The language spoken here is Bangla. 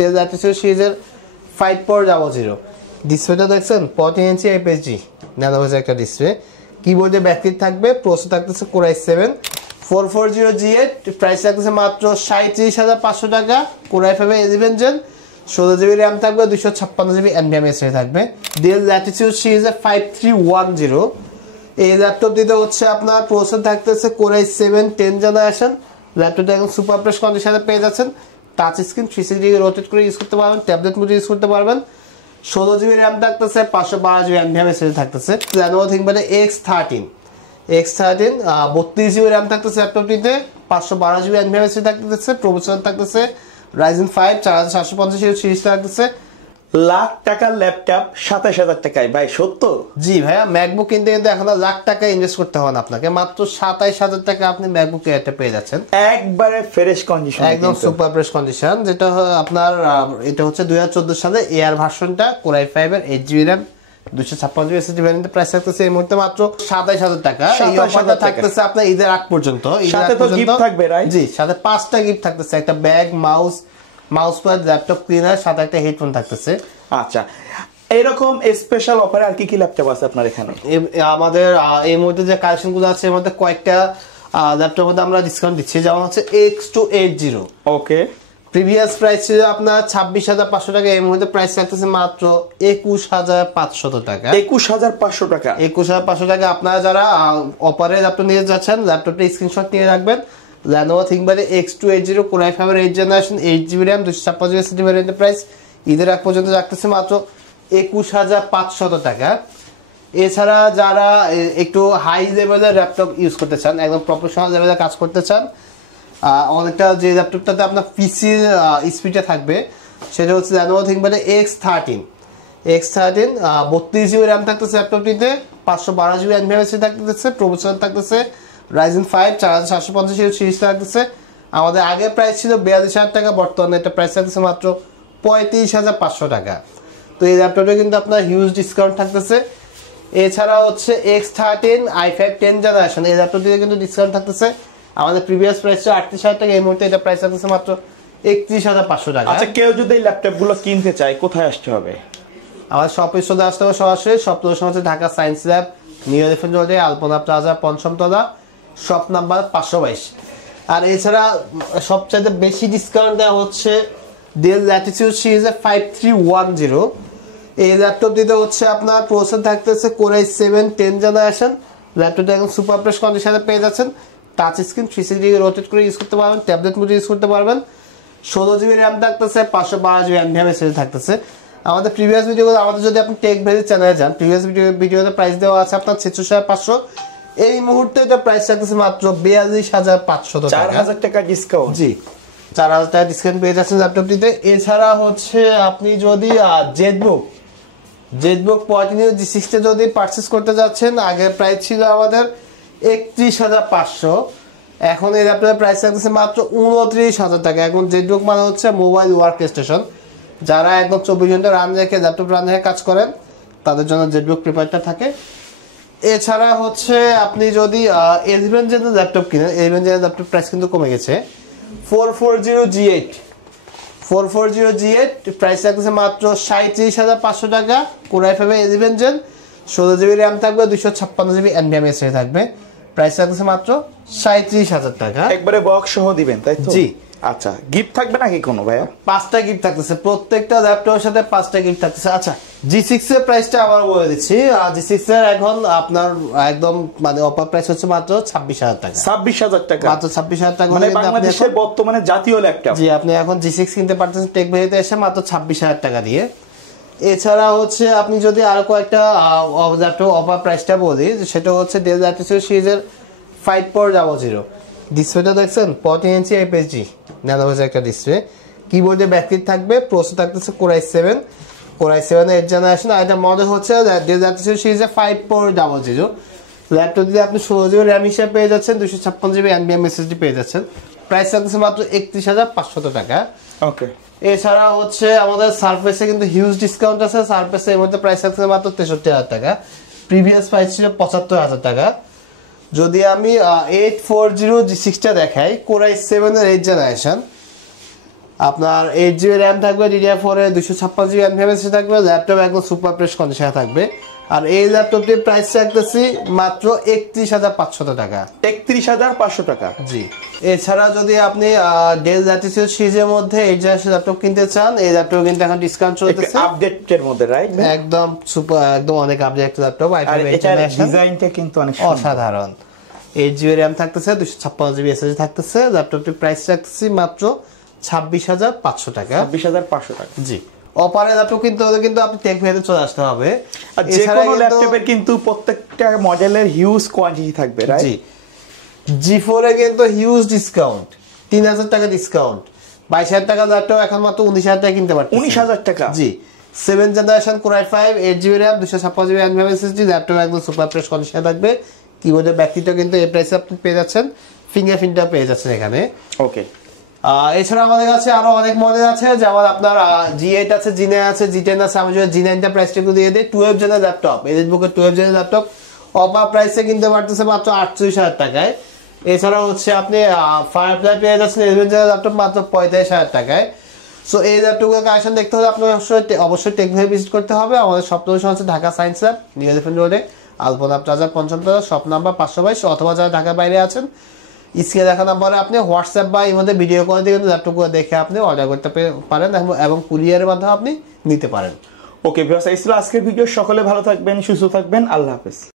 ডেল ল্যাটিটিউড সিরিজের 5400। ডিসপ্লেটা দেখছেন 14 ইঞ্চি আইপিএসজি ন্যানোভেজ একটা ডিসপ্লে। কিবোর্ডে ব্যাকলিট থাকবে, প্রসেসর থাকতেছে কোর i7 440G8, প্রাইস থাকতেছে মাত্র 37,500 টাকা। Core i5 11 gen, 16GB RAM থাকবে, 256GB NVMe থাকবে। ডেল ল্যাটিটিউড সিরিজের 5310। এই ল্যাপটপ দিতে হচ্ছে আপনার প্রসেসর থাকতেছে কোর i7 10 জেনারেশন। ল্যাপটপটা এখন সুপার ফ্রেশ কন্ডিশনে পেয়ে যাচ্ছেন। টাচ স্ক্রিন 360 ডিগ্রি রোটেট করে ইউজ করতে পারবেন, ট্যাবলেট মোডে ইউজ করতে পারবেন। 16GB র্যাম থাকতেছে, 512GB NVMe থাকতেছে। Lenovo ThinkPad X13 32GB RAM থাকতেছে ল্যাপটপটিতে, 512GB NVMe থাকতেছে। প্রসেসর থাকতেছে Ryzen 5 4750 সিরিজ থাকতেছে। লাখ টাকার ল্যাপটপ 27000 টাকায় ভাই, সত্য? জি ভাইয়া, ম্যাকবুক কিনতে কিন্তু এখন লাখ টাকা ইনভেস্ট করতে হবে না আপনাকে, মাত্র 27000 টাকা আপনি ম্যাকবুক এয়ারটা পেয়ে যাচ্ছেন একবারে ফ্রেশ কন্ডিশন, একদম সুপার ফ্রেশ কন্ডিশন। যেটা আপনার এটা হচ্ছে 2014 সালে এয়ার ভার্সনটা, কোর i5 এর 8GB RAM 256GB SSD ভ্যারিয়েন্টে price থাকতেছে এই মুহূর্তে মাত্র 27000 টাকা। এই অফারটা থাকতেছে আপনার ঈদের আগ পর্যন্ত। সাথে তো গিফট থাকবে রাইট? জি, সাথে 5টা গিফট থাকতেছে, একটা bag, mouse pad, laptop cleaner, সাথে একটা হেডফোন থাকতেছে। আচ্ছা, এরকম স্পেশাল অফারে আর কি কি ল্যাপটপ আছে আপনার এখানে? আমাদের এই মুহূর্তে যে কালেকশন গুলো আছে এর মধ্যে কয়েকটা ল্যাপটপের মধ্যে আমরা ডিসকাউন্ট দিচ্ছি, যেমন হচ্ছে X280। ওকে, প্রিভিয়াস প্রাইস ছিল আপনার 26,500 টাকা, এই মুহূর্তে প্রাইস থাকতেছে মাত্র 21,500 টাকা। 21,500 টাকা। 21,500 টাকা। আপনারা যারা অপারে ল্যাপটপ নিয়ে যাচ্ছেন, ল্যাপটপটা স্ক্রিনশট নিয়ে রাখবেন। Lenovo ThinkPad X280 core i5 এর 8 generation 8GB RAM 256GB SSD ভ্যারিয়েন্টের প্রাইস ঈদের আগ পর্যন্ত রাখতেছে মাত্র 21,500 টাকা। এছাড়া যারা একটু হাই লেভেলের ল্যাপটপ ইউজ করতে চান, একদম প্রফেশনাল লেভেলে কাজ করতে চান, অনেকটা যে ল্যাপটপটাতে আপনার পিসির স্পিডে থাকবে সেটা হচ্ছে Lenovo ThinkPad X13 32GB RAM থাকতেছে ল্যাপটপটিতে, 512GB NVMe থাকতেছে। প্রসেসর থাকতেছে Ryzen 5 4750 সিরিজ থাকতেছে। আমাদের আগের প্রাইস ছিল 42,000 টাকা, বর্তমানে এটা প্রাইস থাকতেছে মাত্র 35,500 টাকা। তো এই ল্যাপটপে কিন্তু আপনার হিউজ ডিসকাউন্ট থাকতেছে। এছাড়া হচ্ছে X13 i5 10 জেনারেশন, এই ল্যাপটপটিতে কিন্তু ডিসকাউন্ট থাকতেছে। আমাদের প্রিভিয়াস প্রাইস ছিল 38,000 টাকা, এই মুহূর্তে এটা প্রাইস থাকতেছে মাত্র 31,500 টাকা। আচ্ছা, কেউ যদি এই ল্যাপটপগুলো কিনতে চায় কোথায় আসতে হবে? আমাদের শপে চলে আসতে হবে সরাসরি। শপ লোকেশন হচ্ছে Dhaka science lab, new elephant রোডে, আলপনা প্লাজা, পঞ্চমতলা, শপ নাম্বার 522। আর এছাড়া সবচাইতে বেশি ডিসকাউন্ট দেওয়া হচ্ছে ডেল ল্যাটিটিউড সিরিজের 5310। এই ল্যাপটপ দিতে হচ্ছে আপনার প্রসেসর থাকতেছে কোর i7 10 জেনারেশন। ল্যাপটপটা এখন সুপার ফ্রেশ কন্ডিশনে পেয়ে যাচ্ছেন। টাচ স্ক্রিন 360 ডিগ্রি রোটেট করে ইউজ করতে পারবেন, ট্যাবলেট মোডে ইউজ করতে পারবেন। 16GB র্যাম থাকতেছে, 512GB NVMe থাকতেছে। আমাদের প্রিভিয়াস ভিডিওগুলো, আমাদের যদি আপনি টেক ভ্যালি চ্যানেলে যান, প্রিভিয়াস ভিডিওতে প্রাইস দেওয়া আছে আপনার 46,500। এই মুহূর্তে এটা প্রাইস থাকতেছে মাত্র 42,500 টাকা। 4,000 টাকা ডিসকাউন্ট। জি, 4,000 টাকা ডিসকাউন্ট পেয়ে যাচ্ছেন ল্যাপটপটিতে। এছাড়া হচ্ছে আপনি যদি জেটবুক পলিটিনিউ G6 যদি পারচেস করতে যাচ্ছেন, আগের প্রাইস ছিল আমাদের 31,500, এখন এই ল্যাপটপের প্রাইস থাকতেছে মাত্র 29,000 টাকা। এখন জেটবুক মানে হচ্ছে মোবাইল ওয়ার্ক স্টেশন, যারা একদম 24 ঘন্টা রান রেখে ল্যাপটপ রান রেখে কাজ করেন তাদের জন্য জেটবুক প্রিপেয়ারটা থাকে। এছাড়া হচ্ছে আপনি যদি 11 জেনের ল্যাপটপ কিনেন, 11 জেনের ল্যাপটপ প্রাইস কিন্তু কমে গেছে। 440G8 প্রাইস থাকতেছে মাত্র 37,500 টাকা। Core i5 11 gen, 16GB RAM থাকবে, 256GB NVMe থাকবে। প্রাইস থাকতেছে মাত্র 37,000 টাকা। একবারে বক্স সহ দিবেন তাই তো? জি। আচ্ছা, গিফট থাকবে নাকি কোনো ভাইয়া? 5টা গিফট থাকতেছে, প্রত্যেকটা ল্যাপটপের সাথে 5টা গিফট থাকতেছে। আচ্ছা, G6 এর প্রাইসটা আবার বলে দিচ্ছি। G6 এর এখন আপনার একদম মানে অফার প্রাইস হচ্ছে মাত্র 26,000 টাকা। 26,000 টাকা, মাত্র 26,000 টাকা। মানে বাংলাদেশের বর্তমানে জাতীয় ল্যাপটপ। জি, আপনি এখন G6 কিনতে পারতেছেন টেক ভ্যালিতে এসে মাত্র 26,000 টাকা দিয়ে। এছাড়া হচ্ছে আপনি যদি আরো কয়েকটা ল্যাপটপ অফার প্রাইসটা বলি, সেটা হচ্ছে ডেল ল্যাটিটিউড সিরিজের 5400। ডিসপ্লেটা দেখছেন 14 ইঞ্চি আইপিএসজি ন্যানোভেজ একটা ডিসপ্লে। কিবোর্ডে ব্যাকলিট থাকবে, প্রসেসর থাকতেছে কোর i7 8 জেনারেশন। আর এটা মডেল হচ্ছে ডেল ল্যাটিটিউড সিরিজের 5400। ল্যাপটপ দিয়ে আপনি 16GB র্যাম হিসেবে পেয়ে যাচ্ছেন, 256GB NVMe SSD পেয়ে যাচ্ছেন। প্রাইস থাকতেছে মাত্র 31,500 টাকা। ওকে। এছাড়া হচ্ছে আমাদের সারফেসে কিন্তু হিউজ ডিসকাউন্ট আছে। সারফেসে এর মধ্যে প্রাইস থাকছে মাত্র 63,000 টাকা, প্রিভিয়াস প্রাইস ছিল 75,000 টাকা। যদি আমি 840 G6টা দেখাই, কোর i7 এর 8 জেনারেশন, আপনার 8GB র্যাম থাকবে, DDR4 এর 256GB এনভিএমএস থাকবে, ল্যাপটপ একদম সুপার ফ্রেশ কন্ডিশনে থাকবে। আর এই ল্যাপটপটির প্রাইস রাখতেছি মাত্র 31,500 টাকা। 31,500 টাকা। জি। এছাড়া যদি আপনি ডেল ল্যাটিটিউড সিরিজের মধ্যে এই জেনারেশন ল্যাপটপ কিনতে চান, এই ল্যাপটপ কিন্তু এখন ডিসকাউন্ট চলতেছে, আপডেটের মধ্যে, রাইট? একদম সুপার, একদম অনেক আপডেট একটা ল্যাপটপ। আর এটার ডিজাইনটা কিন্তু অনেক অসাধারণ। 8GB র্যাম থাকতেছে, 256GB এসএসডি থাকতেছে। ল্যাপটপটির প্রাইস রাখতেছি মাত্র 26,500 টাকা। 26,500 টাকা। জি। অপারে ল্যাপটপ কিনতে হলে কিন্তু আপনি টেক ভেতে চলে আসতে হবে। আর যে কোনো ল্যাপটপের কিন্তু প্রত্যেকটা মডেলের হিউজ কোয়ান্টিটি থাকবে, রাইট? জি। G4 এ কিন্তু হিউজ ডিসকাউন্ট, 3,000 টাকা ডিসকাউন্ট। 22,000 টাকা ল্যাপটপ এখন মাত্র 19,000 টাকা কিনতে পারছেন। 19,000 টাকা। জি। 7th generation Core i5, 8GB RAM, 256GB NVMS SSD, laptop একদম সুপার ফ্রেশ কন্ডিশনে থাকবে। কিবোর্ডের ব্যাকটিটা কিন্তু এই প্রাইসে আপনি পেয়ে যাচ্ছেন, ফিঙ্গারপ্রিন্টটা পেয়ে যাচ্ছেন এখানে। ওকে। এছাড়া আমাদের কাছে আরো অনেক মডেল আছে, যেমন আপনার G8 আছে, G9 আছে, G10 আছে। আমি যদি G9 টা প্রাইসটা একটু দিয়ে দিই, 12 জেনের ল্যাপটপ, এলিটবুকের 12 জেনের ল্যাপটপ অফার প্রাইসে কিনতে পারতেছে মাত্র 48,000 টাকায়। এছাড়া হচ্ছে আপনি ফায়ারফ্লাই পেয়ে যাচ্ছেন 11 জেনের ল্যাপটপ মাত্র 45,000 টাকায়। সো এই ল্যাপটপের কালেকশন দেখতে হলে আপনার অবশ্যই টেকভে ভিজিট করতে হবে। আমাদের শপ লোকেশন হচ্ছে Dhaka science lab, new elephant রোডে, আলপনা প্লাজা, পঞ্চম তলা, শপ নাম্বার 522। অথবা যারা ঢাকার বাইরে আছেন, স্ক্রিনে দেখা নাম্বারে আপনি হোয়াটসঅ্যাপ বা এর মধ্যে ভিডিও কল দিয়ে ল্যাপটপগুলো দেখে আপনি অর্ডার করতে পারেন এবং কুরিয়ারের মাধ্যমে আপনি নিতে পারেন। ওকে ভিউয়ার্স, এই ছিল আজকের ভিডিও। সকলে ভালো থাকবেন, সুস্থ থাকবেন। আল্লাহ হাফেজ।